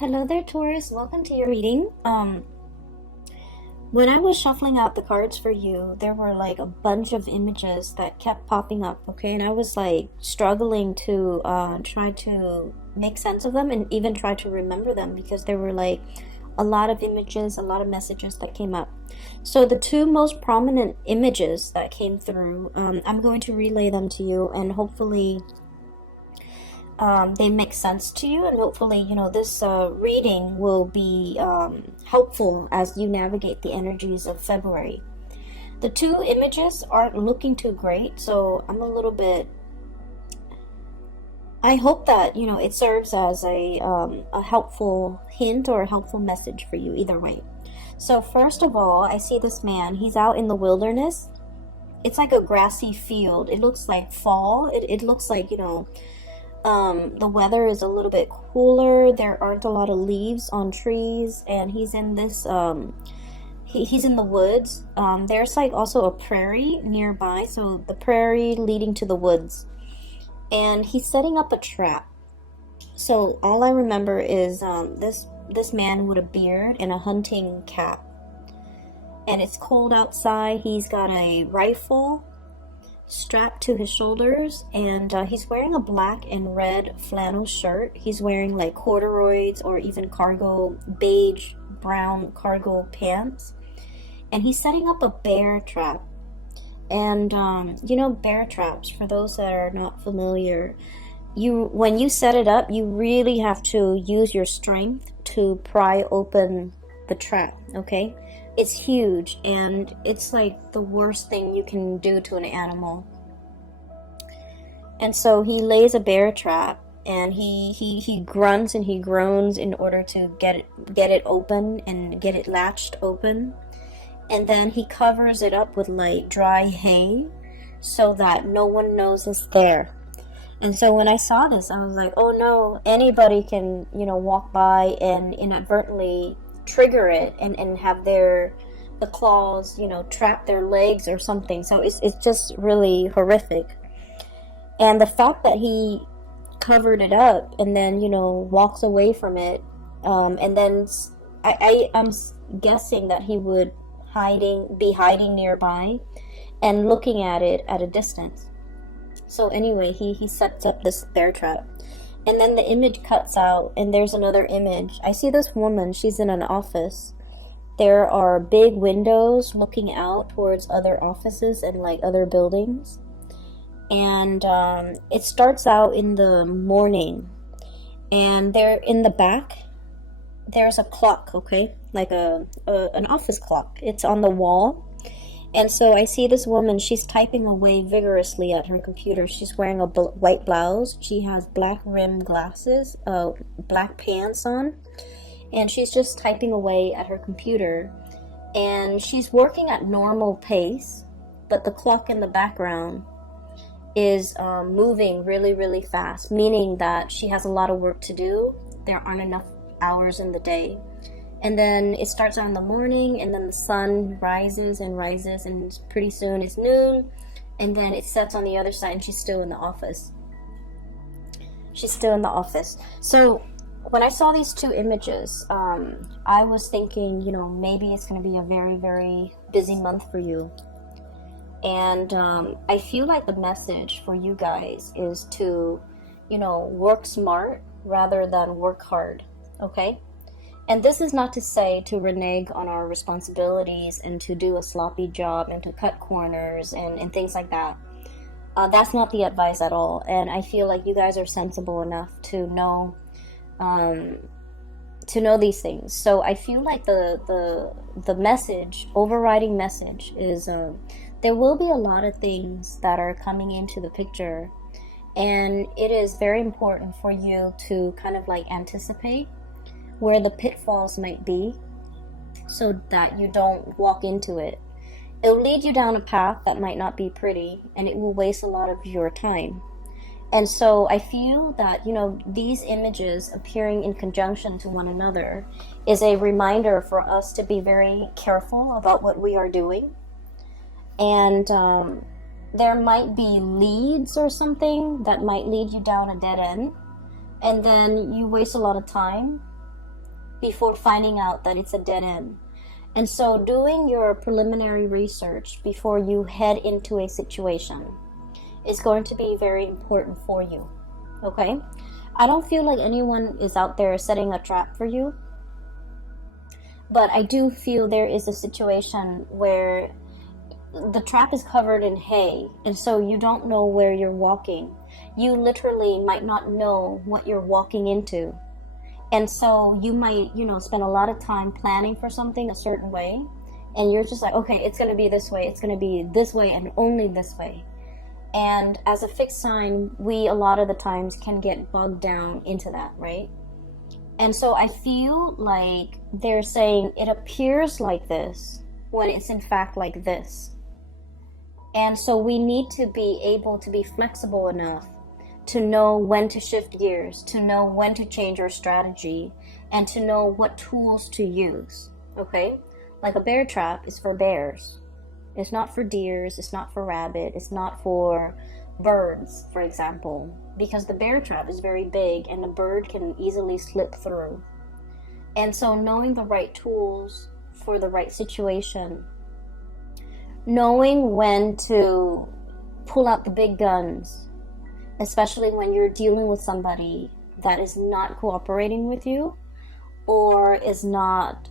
Hello there, Taurus. Welcome to your reading. When I was shuffling out the cards for you, there were like a bunch of images that kept popping up, okay? And I was like struggling to try to make sense of them and even try to remember them because there were like a lot of images, a lot of messages that came up. So the two most prominent images that came through, I'm going to relay them to you, and hopefully they make sense to you, and hopefully this reading will be helpful as you navigate the energies of February. The two images aren't looking too great, so I'm a little bit, I hope that it serves as a helpful hint or a helpful message for you either way. So first of all, I see this man. He's out in the wilderness. It's like a grassy field. It looks like fall. It looks like the weather is a little bit cooler. There aren't a lot of leaves on trees, and he's in this he's in the woods. There's like also a prairie nearby, so the prairie leading to the woods, and he's setting up a trap. So all I remember is this man with a beard and a hunting cap, and it's cold outside. He's got a rifle strapped to his shoulders, and he's wearing a black and red flannel shirt. He's wearing like corduroys or even cargo, beige brown cargo pants, and he's setting up a bear trap. And bear traps, for those that are not familiar, when you set it up, you really have to use your strength to pry open the trap, okay? It's huge, and it's like the worst thing you can do to an animal. And so he lays a bear trap, and he grunts and he groans in order to get it open and get it latched open. And then he covers it up with like dry hay so that no one knows it's there. And so when I saw this, I was like, oh no, anybody can walk by and inadvertently trigger it and have the claws trap their legs or something. So it's just really horrific. And the fact that he covered it up and then walks away from it, and then I'm guessing that he would be hiding nearby and looking at it at a distance. So anyway, he sets up this bear trap. And then the image cuts out, and there's another image. I see this woman. She's in an office. There are big windows looking out towards other offices and like other buildings. And it starts out in the morning. And there in the back, there's a clock, okay? Like an office clock. It's on the wall. And so I see this woman. She's typing away vigorously at her computer. She's wearing a white blouse. She has black rimmed glasses, black pants on, and she's just typing away at her computer. And she's working at normal pace, but the clock in the background is moving really, really fast, meaning that she has a lot of work to do. There aren't enough hours in the day. And then it starts out in the morning, and then the sun rises and rises, and pretty soon it's noon, and then it sets on the other side, and she's still in the office. So when I saw these two images, I was thinking, maybe it's going to be a very, very busy month for you. And I feel like the message for you guys is to, work smart rather than work hard, okay? And this is not to say to renege on our responsibilities and to do a sloppy job and to cut corners and things like that. That's not the advice at all. And I feel like you guys are sensible enough to know these things. So I feel like the message, overriding message, is there will be a lot of things that are coming into the picture, and it is very important for you to kind of like anticipate where the pitfalls might be so that you don't walk into it. It'll lead you down a path that might not be pretty, and it will waste a lot of your time. And so I feel that, these images appearing in conjunction to one another is a reminder for us to be very careful about what we are doing. And there might be leads or something that might lead you down a dead end, and then you waste a lot of time before finding out that it's a dead end. And so doing your preliminary research before you head into a situation is going to be very important for you, okay? I don't feel like anyone is out there setting a trap for you, but I do feel there is a situation where the trap is covered in hay, and so you don't know where you're walking. You literally might not know what you're walking into. And so you might, spend a lot of time planning for something a certain way, and you're just like, okay, it's going to be this way, it's going to be this way, and only this way. And as a fixed sign, we a lot of the times can get bogged down into that, right? And so I feel like they're saying it appears like this when it's in fact like this. And so we need to be able to be flexible enough to know when to shift gears, to know when to change your strategy, and to know what tools to use, okay? Like a bear trap is for bears. It's not for deers, it's not for rabbit, it's not for birds, for example, because the bear trap is very big and the bird can easily slip through. And so knowing the right tools for the right situation, knowing when to pull out the big guns, especially when you're dealing with somebody that is not cooperating with you or is not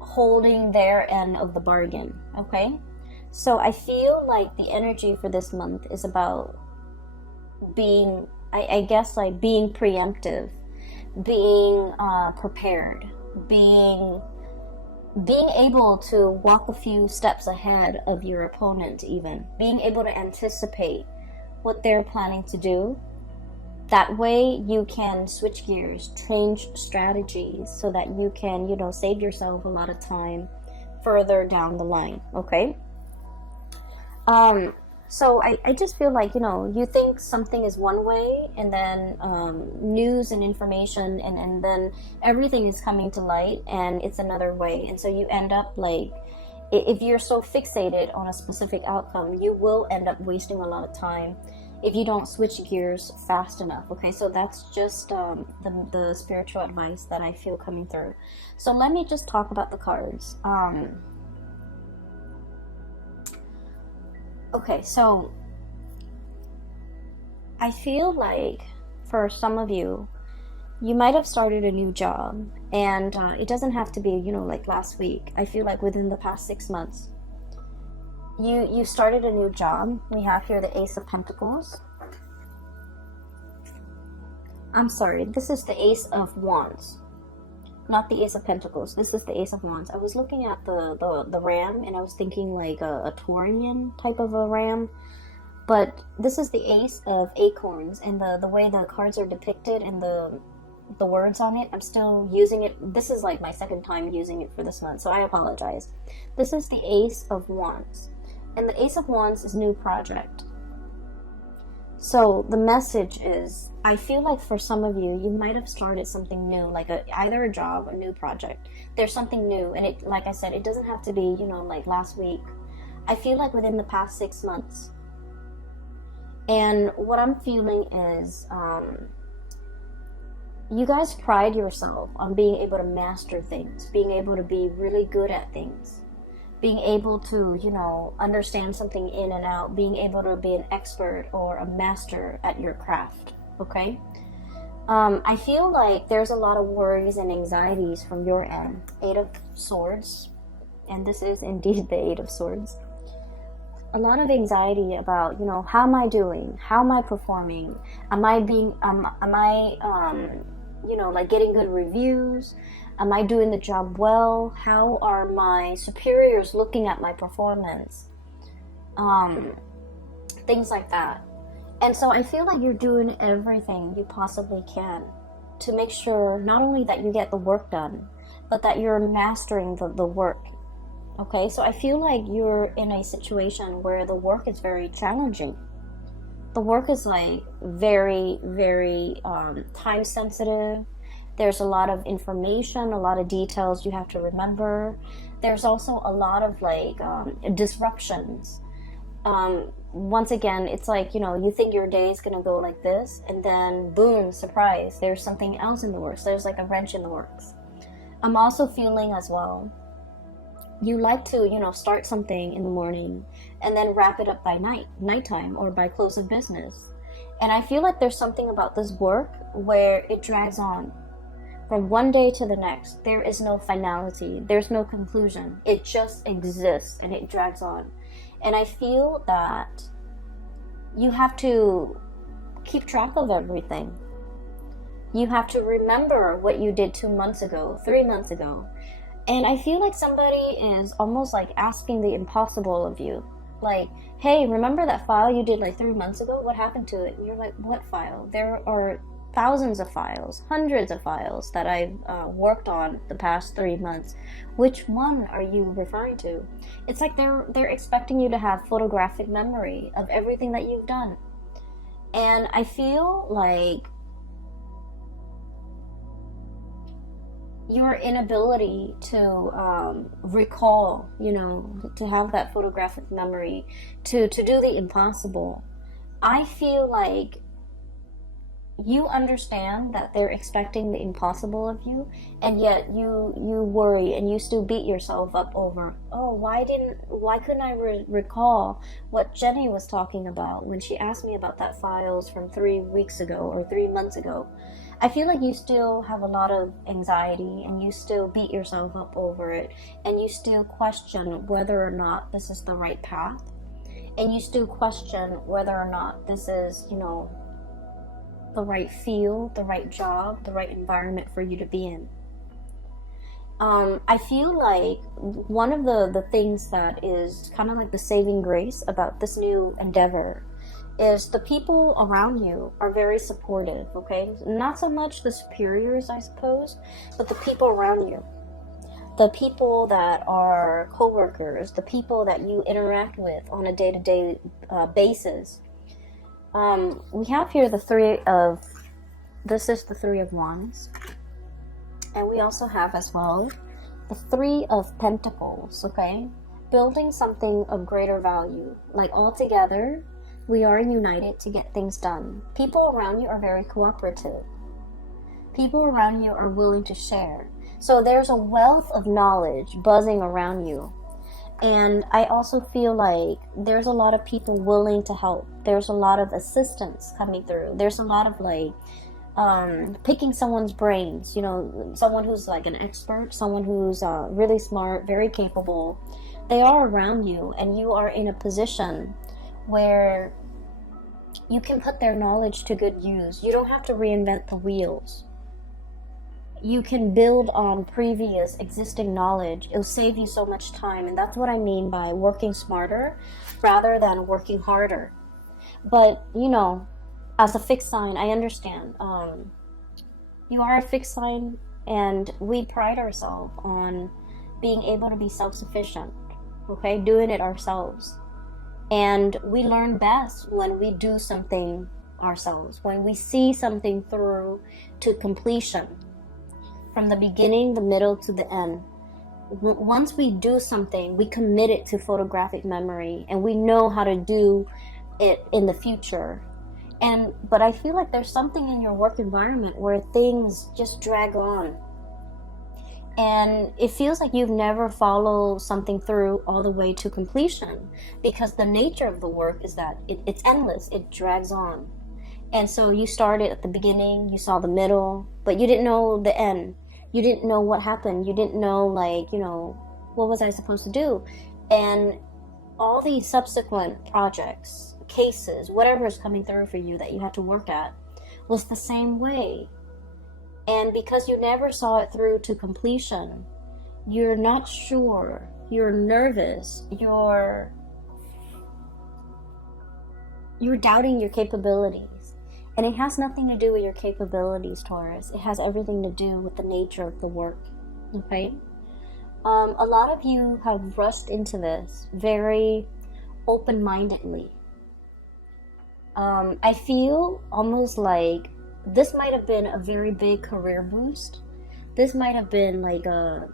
holding their end of the bargain, okay? So I feel like the energy for this month is about being, I guess, like being preemptive, being prepared, being able to walk a few steps ahead of your opponent, even being able to anticipate what they're planning to do. That way you can switch gears, change strategies so that you can, save yourself a lot of time further down the line, okay? So I just feel like, you think something is one way, and then news and information and then everything is coming to light and it's another way. And so you end up like, if you're so fixated on a specific outcome, you will end up wasting a lot of time if you don't switch gears fast enough, okay? So that's just the spiritual advice that I feel coming through. So let me just talk about the cards. Okay, so I feel like for some of you, you might have started a new job, and it doesn't have to be, like last week. I feel like within the past 6 months, you started a new job. We have here the Ace of Pentacles. I'm sorry, this is the Ace of Wands, not the Ace of Pentacles. This is the Ace of Wands. I was looking at the ram, and I was thinking like a Taurian type of a ram, but this is the Ace of Acorns, and the way the cards are depicted and the words on it, I'm still using it. This is like my second time using it for this month, so I apologize. This is the Ace of Wands, and the Ace of Wands is new project. So the message is, I feel like for some of you, you might have started something new, like either a job or a new project. There's something new, and it, like I said, it doesn't have to be, like last week. I feel like within the past 6 months. And what I'm feeling is, you guys pride yourself on being able to master things, being able to be really good at things, being able to, understand something in and out, being able to be an expert or a master at your craft, okay? I feel like there's a lot of worries and anxieties from your end. 8 of Swords, and this is indeed the 8 of Swords. A lot of anxiety about, how am I doing? How am I performing? Am I like getting good reviews? Am I doing the job well? How are my superiors looking at my performance? Things like that. And so I feel like you're doing everything you possibly can to make sure not only that you get the work done, but that you're mastering the work. Okay, so I feel like you're in a situation where the work is very challenging. The work is like very, very time sensitive. There's a lot of information, a lot of details you have to remember. There's also a lot of like disruptions. Once again, it's like, you think your day is going to go like this, and then boom, surprise, there's something else in the works. There's like a wrench in the works. I'm also feeling as well, you like to, start something in the morning and then wrap it up by nighttime, or by close of business. And I feel like there's something about this work where it drags on from one day to the next. There is no finality, there's no conclusion. It just exists and it drags on. And I feel that you have to keep track of everything. You have to remember what you did 2 months ago, 3 months ago. And I feel like somebody is almost like asking the impossible of you. Like, hey, remember that file you did like 3 months ago? What happened to it? And you're like, what file? There are thousands of files, hundreds of files that I've worked on the past 3 months. Which one are you referring to? It's like they're expecting you to have photographic memory of everything that you've done. And I feel like your inability to recall, to have that photographic memory, to do the impossible. I feel like you understand that they're expecting the impossible of you, and yet you worry and you still beat yourself up over, oh, why couldn't I recall what Jenny was talking about when she asked me about that files from 3 weeks ago or 3 months ago. I feel like you still have a lot of anxiety, and you still beat yourself up over it, and you still question whether or not this is the right path, and you still question whether or not this is, the right field, the right job, the right environment for you to be in. I feel like one of the things that is kind of like the saving grace about this new endeavor is the people around you are very supportive, okay? Not so much the superiors, I suppose, but the people around you. The people that are co-workers, the people that you interact with on a day-to-day basis. We have here this is the Three of Wands. And we also have as well the Three of Pentacles, okay? Building something of greater value. Like all together, we are united to get things done. People around you are very cooperative. People around you are willing to share. So there's a wealth of knowledge buzzing around you. And I also feel like there's a lot of people willing to help. There's a lot of assistance coming through. There's a lot of like picking someone's brains, someone who's like an expert, someone who's really smart, very capable. They are around you, and you are in a position where you can put their knowledge to good use. You don't have to reinvent the wheels. You can build on previous existing knowledge. It'll save you so much time, and that's what I mean by working smarter rather than working harder. But, as a fixed sign, I understand. You are a fixed sign, and we pride ourselves on being able to be self-sufficient, okay? Doing it ourselves. And we learn best when we do something ourselves, when we see something through to completion, from the beginning, the middle, to the end. Once we do something, we commit it to photographic memory, and we know how to do it in the future. But I feel like there's something in your work environment where things just drag on. And it feels like you've never followed something through all the way to completion, because the nature of the work is that it's endless, it drags on. And so you started at the beginning, you saw the middle, but you didn't know the end. You didn't know what happened. You didn't know, what was I supposed to do? And all these subsequent projects, cases, whatever is coming through for you that you had to work at, was the same way. And because you never saw it through to completion, you're not sure, you're nervous, you're doubting your capabilities. And it has nothing to do with your capabilities, Taurus. It has everything to do with the nature of the work, okay? A lot of you have rushed into this very open-mindedly. I feel almost like this might have been a very big career boost. This might have been like a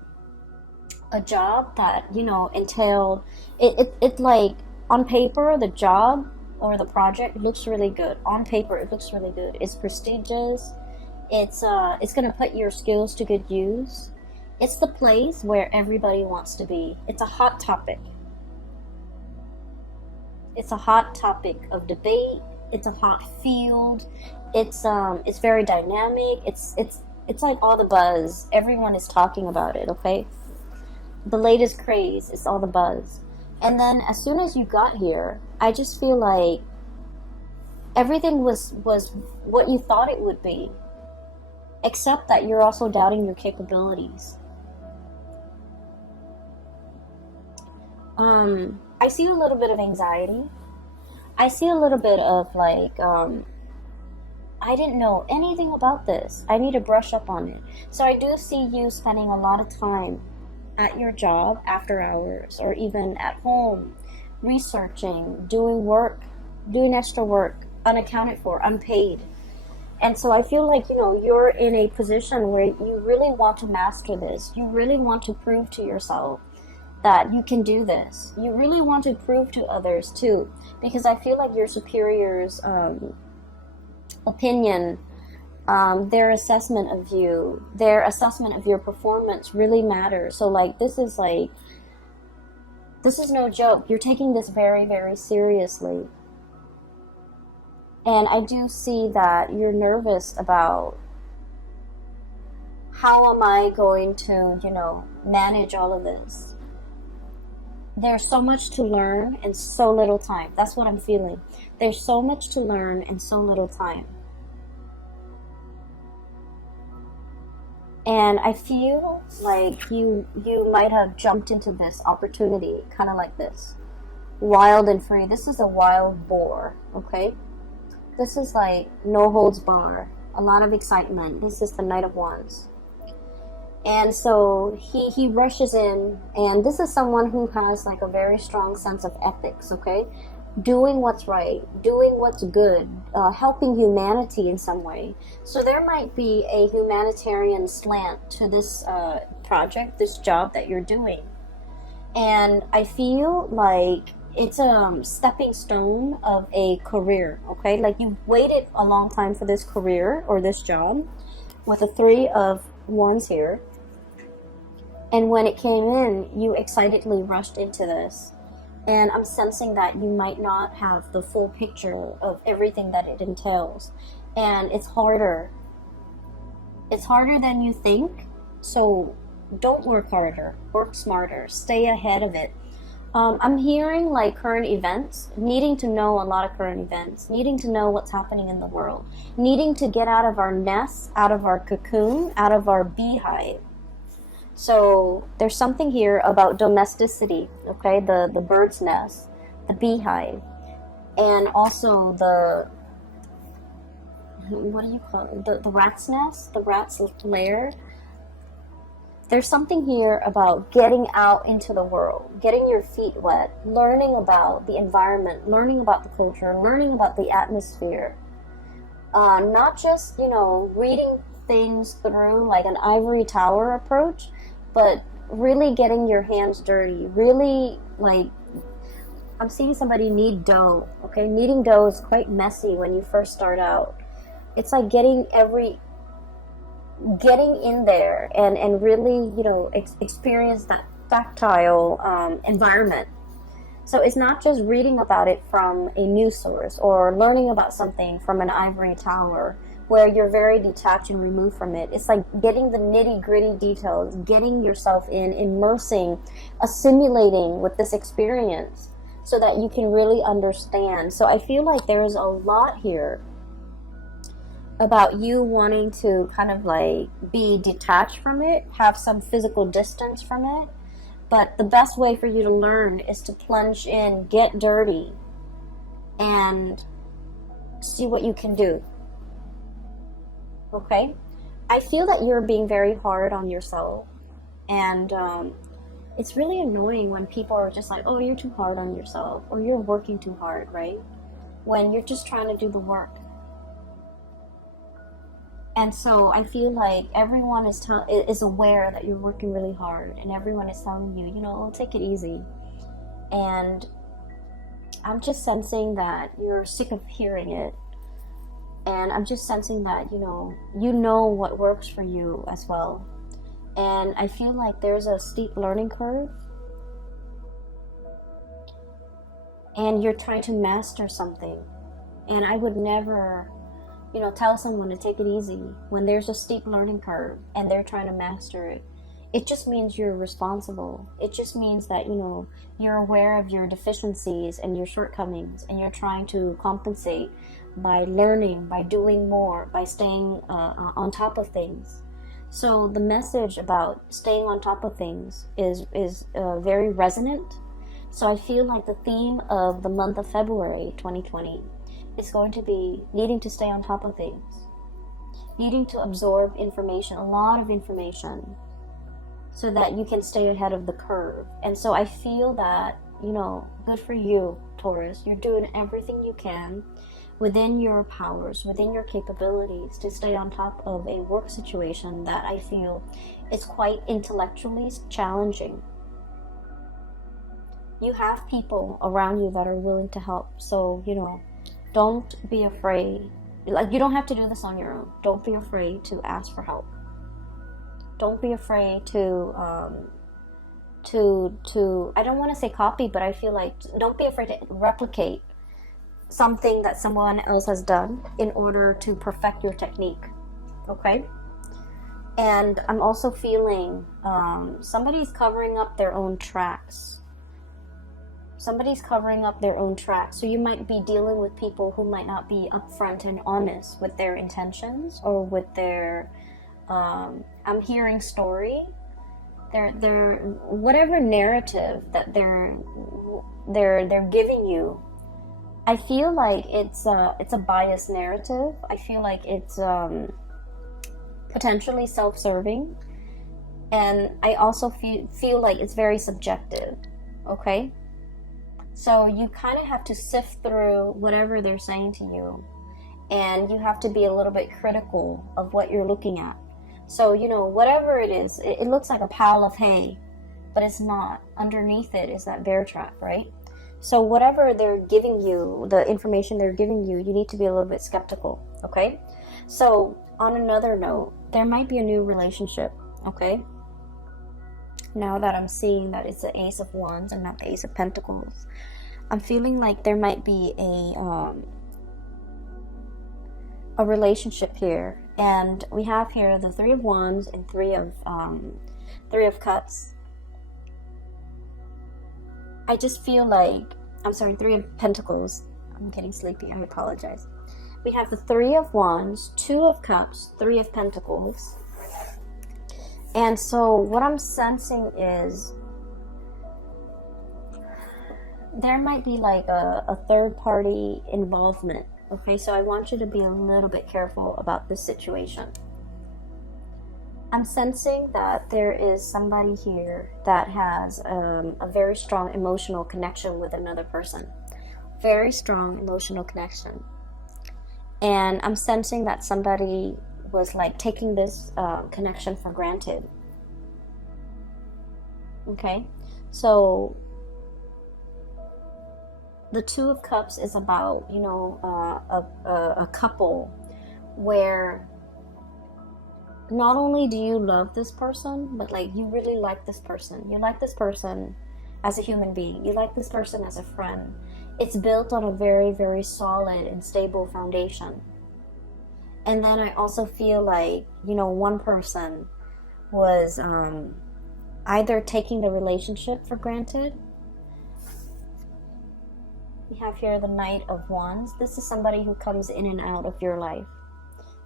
job that, entailed, it like on paper, the job or the project looks really good. On paper, it looks really good. It's prestigious. It's going to put your skills to good use. It's the place where everybody wants to be. It's a hot topic. It's a hot topic of debate. It's a hot field. It's very dynamic. It's like all the buzz. Everyone is talking about it, okay? The latest craze is all the buzz. And then as soon as you got here, I just feel like everything was what you thought it would be. Except that you're also doubting your capabilities. I see a little bit of anxiety. I see a little bit of like, I didn't know anything about this. I need to brush up on it. So I do see you spending a lot of time at your job after hours, or even at home, researching, doing work, doing extra work, unaccounted for, unpaid. And so I feel like, you're in a position where you really want to master this. You really want to prove to yourself that you can do this. You really want to prove to others too, because I feel like your superiors' opinion, their assessment of you, their assessment of your performance really matters. So like this is no joke. You're taking this very, very seriously. And I do see that you're nervous about how am I going to, manage all of this. There's so much to learn and so little time. That's what I'm feeling. There's so much to learn and so little time. And I feel like you might have jumped into this opportunity kind of like this. Wild and free. This is a wild boar, okay? This is like no holds bar. A lot of excitement. This is the Knight of Wands. And so he rushes in, and this is someone who has like a very strong sense of ethics, okay? Doing what's right, doing what's good, helping humanity in some way. So there might be a humanitarian slant to this project, this job that you're doing. And I feel like it's a stepping stone of a career, okay? Like you've waited a long time for this career or this job with the Three of Wands here. And when it came in, you excitedly rushed into this. And I'm sensing that you might not have the full picture of everything that it entails. And it's harder. It's harder than you think. So don't work harder. Work smarter. Stay ahead of it. I'm hearing like current events, needing to know a lot of current events, needing to know what's happening in the world, needing to get out of our nest, out of our cocoon, out of our beehive. So there's something here about domesticity, okay? The bird's nest, the beehive, and also what do you call it? The rat's nest, the rat's lair. There's something here about getting out into the world, getting your feet wet, learning about the environment, learning about the culture, learning about the atmosphere. Not just, reading things through like an ivory tower approach, but really getting your hands dirty, really like, I'm seeing somebody knead dough, okay? Kneading dough is quite messy when you first start out. It's like getting in there and really, experience that tactile environment. So it's not just reading about it from a news source or learning about something from an ivory tower where you're very detached and removed from it. It's like getting the nitty-gritty details, getting yourself in, immersing, assimilating with this experience so that you can really understand. So I feel like there is a lot here about you wanting to kind of like be detached from it, have some physical distance from it. But the best way for you to learn is to plunge in, get dirty, and see what you can do. Okay? I feel that you're being very hard on yourself, and it's really annoying when people are just like, oh, you're too hard on yourself, or you're working too hard, right? When you're just trying to do the work. And so I feel like everyone is aware that you're working really hard, and everyone is telling you, take it easy. And I'm just sensing that you're sick of hearing it. And I'm just sensing that, you know what works for you as well. And I feel like there's a steep learning curve, and you're trying to master something. And I would never, tell someone to take it easy when there's a steep learning curve and they're trying to master it. It just means you're responsible. It just means that, you're aware of your deficiencies and your shortcomings, and you're trying to compensate by learning, by doing more, by staying on top of things. So the message about staying on top of things is very resonant. So I feel like the theme of the month of February 2020 is going to be needing to stay on top of things, needing to absorb information, a lot of information, so that you can stay ahead of the curve. And so I feel that, good for you, Taurus. You're doing everything you can within your powers, within your capabilities, to stay on top of a work situation that I feel is quite intellectually challenging. You have people around you that are willing to help. So, don't be afraid. Like, you don't have to do this on your own. Don't be afraid to ask for help. Don't be afraid to I don't want to say copy, but I feel like don't be afraid to replicate something that someone else has done in order to perfect your technique. Okay? And I'm also feeling somebody's covering up their own tracks. Somebody's covering up their own tracks. So you might be dealing with people who might not be upfront and honest with their intentions or with their I'm hearing story. They're whatever narrative that they're giving you. I feel like it's a biased narrative. I feel like it's potentially self-serving, and I also feel like it's very subjective. Okay, so you kind of have to sift through whatever they're saying to you, and you have to be a little bit critical of what you're looking at. So, whatever it is, it looks like a pile of hay, but it's not. Underneath it is that bear trap, right? So whatever they're giving you, the information they're giving you, you need to be a little bit skeptical, okay? So on another note, there might be a new relationship, okay? Now that I'm seeing that it's the Ace of Wands and not the Ace of Pentacles, I'm feeling like there might be a relationship here. And we have here the Three of Wands and Three of Cups. I just feel like, Three of Pentacles. I'm getting sleepy, I apologize. We have the Three of Wands, Two of Cups, Three of Pentacles. And so what I'm sensing is there might be like a third party involvement. Okay, so I want you to be a little bit careful about this situation. I'm sensing that there is somebody here that has a very strong emotional connection with another person. Very strong emotional connection. And I'm sensing that somebody was like taking this connection for granted. Okay, so the Two of Cups is about, a couple where not only do you love this person, but like you really like this person. You like this person as a human being. You like this person as a friend. It's built on a very, very solid and stable foundation. And then I also feel like, one person was either taking the relationship for granted. We have here the Knight of Wands. This is somebody who comes in and out of your life.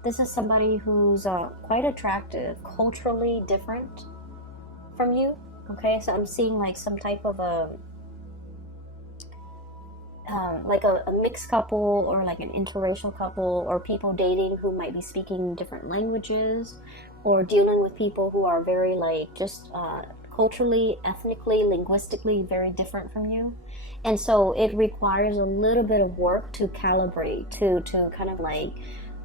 This is somebody who's quite attractive, culturally different from you. Okay, so I'm seeing like some type of a mixed couple, or like an interracial couple, or people dating who might be speaking different languages, or dealing with people who are very like just culturally, ethnically, linguistically very different from you. And so it requires a little bit of work to calibrate, to kind of like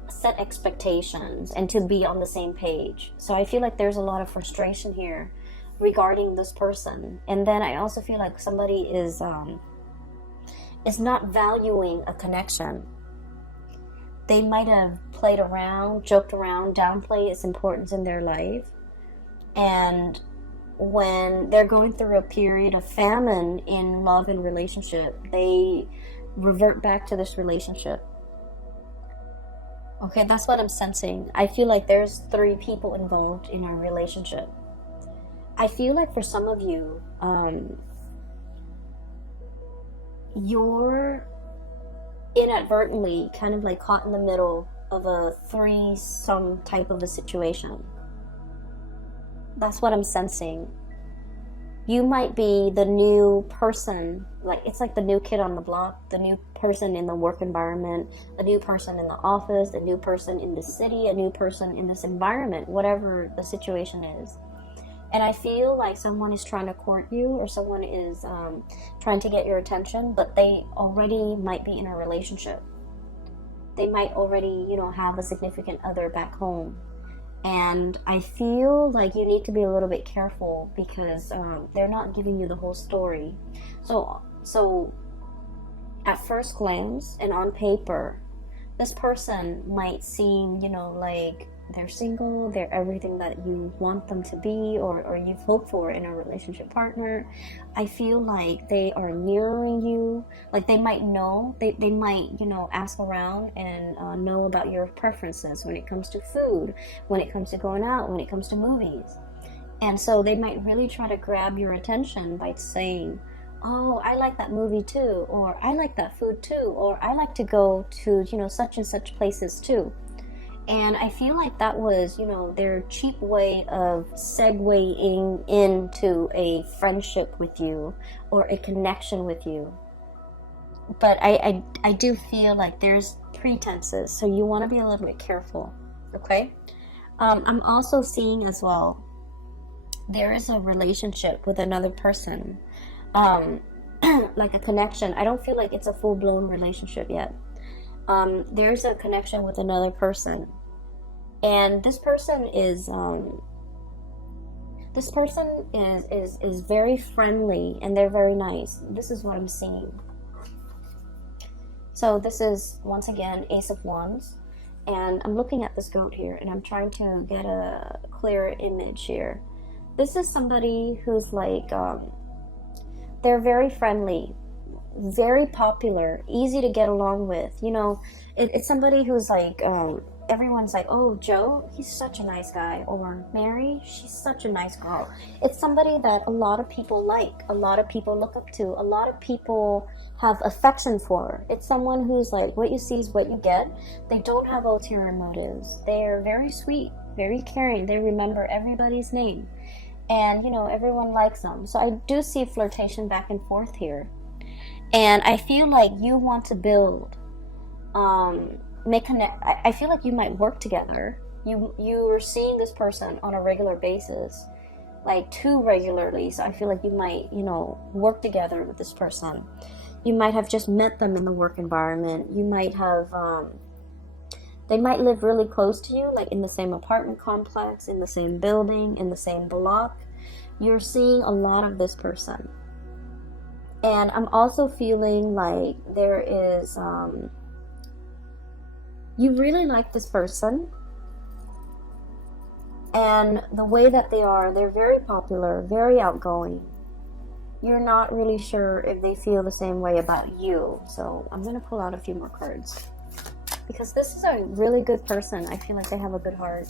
set expectations and to be on the same page. So I feel like there's a lot of frustration here regarding this person. And then I also feel like somebody is not valuing a connection. They might have played around, joked around, downplayed its importance in their life. And when they're going through a period of famine in love and relationship, they revert back to this relationship. Okay, that's what I'm sensing. I feel like there's 3 people involved in a relationship. I feel like for some of you, you're inadvertently kind of like caught in the middle of a threesome type of a situation. That's what I'm sensing. You might be the new person, like it's like the new kid on the block, the new person in the work environment, the new person in the office, the new person in the city, a new person in this environment, whatever the situation is. And I feel like someone is trying to court you, or someone is trying to get your attention, but they already might be in a relationship. They might already, you know, have a significant other back home. And I feel like you need to be a little bit careful because they're not giving you the whole story. So at first glance and on paper, this person might seem, you know, like they're single, they're everything that you want them to be, or you've hoped for in a relationship partner. I feel like they are mirroring you. Like they might know, they might, you know, ask around and know about your preferences when it comes to food, when it comes to going out, when it comes to movies. And so they might really try to grab your attention by saying, oh, I like that movie too, or I like that food too, or I like to go to, you know, such and such places too. And I feel like that was, you know, their cheap way of segueing into a friendship with you or a connection with you. But I do feel like there's pretenses, so you want to be a little bit careful, okay? I'm also seeing as well, there is a relationship with another person, like a connection. I don't feel like it's a full-blown relationship yet. There's a connection with another person. And this person is very friendly, and they're very nice. This is what I'm seeing. So this is, once again, Ace of Wands. And I'm looking at this goat here, and I'm trying to get a clearer image here. This is somebody who's like, they're very friendly, very popular, easy to get along with. You know, it's somebody who's like, everyone's like, oh, Joe, he's such a nice guy, or Mary, she's such a nice girl. It's somebody that a lot of people like, a lot of people look up to, a lot of people have affection for. It's someone who's like, what you see is what you get. They don't have ulterior motives. They're very sweet, very caring. They remember everybody's name. And, you know, everyone likes them. So I do see flirtation back and forth here. And I feel like you want to build, I feel like you might work together. You're seeing this person on a regular basis, like too regularly. So I feel like you might, you know, work together with this person. You might have just met them in the work environment. You might have, they might live really close to you, like in the same apartment complex, in the same building, in the same block. You're seeing a lot of this person. And I'm also feeling like there is, you really like this person, and the way that they are, they're very popular, very outgoing. You're not really sure if they feel the same way about you, so I'm going to pull out a few more cards, because this is a really good person. I feel like they have a good heart.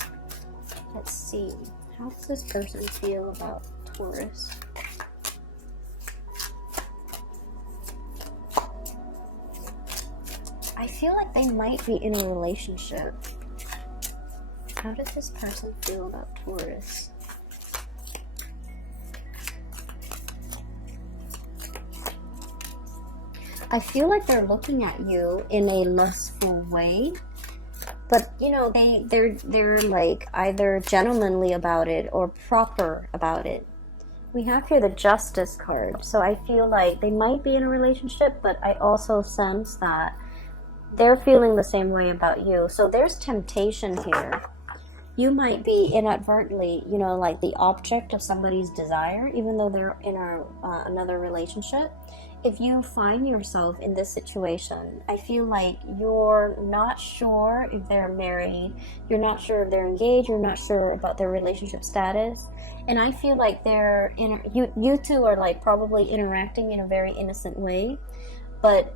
Let's see, how does this person feel about Taurus? I feel like they might be in a relationship. How does this person feel about Taurus? I feel like they're looking at you in a lustful way, but you know, they're like either gentlemanly about it or proper about it. We have here the Justice card, so I feel like they might be in a relationship, but I also sense that they're feeling the same way about you. So there's temptation here. You might be inadvertently, you know, like the object of somebody's desire, even though they're in another relationship. if you find yourself in this situation, I feel like you're not sure if they're married, you're not sure if they're engaged, you're not sure about their relationship status, and I feel like you two are like probably interacting in a very innocent way, but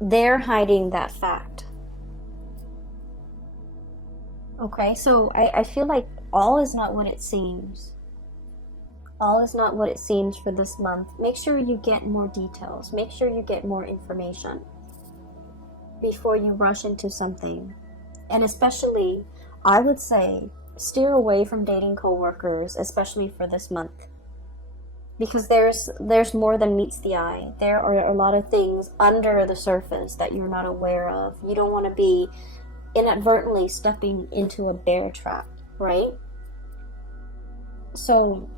they're hiding that fact. Okay, so I feel like all is not what it seems. All is not what it seems for this month. Make sure you get more details. Make sure you get more information before you rush into something. And especially, I would say, steer away from dating coworkers, especially for this month. Because there's more than meets the eye. There are a lot of things under the surface that you're not aware of. You don't want to be inadvertently stepping into a bear trap, right? So